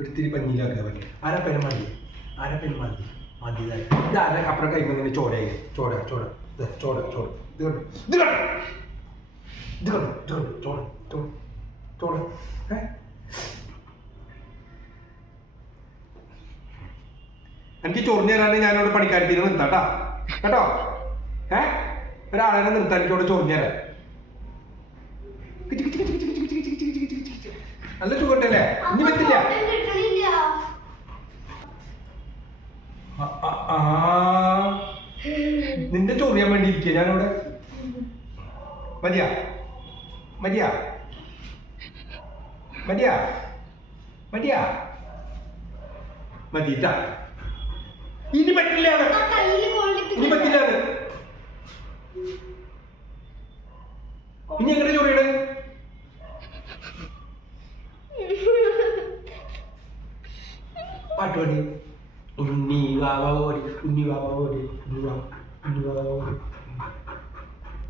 ഒത്തിരി പഞ്ഞിയിലാക്കാൻ പറ്റും ആരപ്പേനെ മതി ആരപ്പേനെ മതി മതി ഇത് ആരെ അപ്പുറം കഴിയുമ്പോൾ ചോടയായി ചോട ചോട ചോട ചോട ഇത് കണ്ടു ഇത് കണ്ടു ഇത് കണ്ടു ഇത് കണ്ടു ചോട ചോട ചോട എനിക്ക് ചൊറിഞ്ഞു തരാണ്ട് ഞാനവിടെ പണിക്കാരത്തിന് നിർത്താട്ടാ കേട്ടോ ഒരാളെ നിർത്താൻ എനിക്കവിടെ ചൊറിഞ്ഞു തരാം നല്ല ചുവട്ടല്ലേ ഇനി പറ്റില്ല നിന്റെ ചൊറിയാൻ വേണ്ടി ഇരിക്കുക ഞാനവിടെ മതിയാ മതിയാ മതിയാ മതിയാ മതിട്ടാ ഇനി പറ്റില്ല ഇനി പറ്റില്ല ഇനി എങ്ങനെ ചൊറിയണേ പാട്ട് പാടി ഉണ്ണി വാവ ഓടി ഉണ്ണി വാവ ഓടി ഉണ്ണി വാവ ഓടി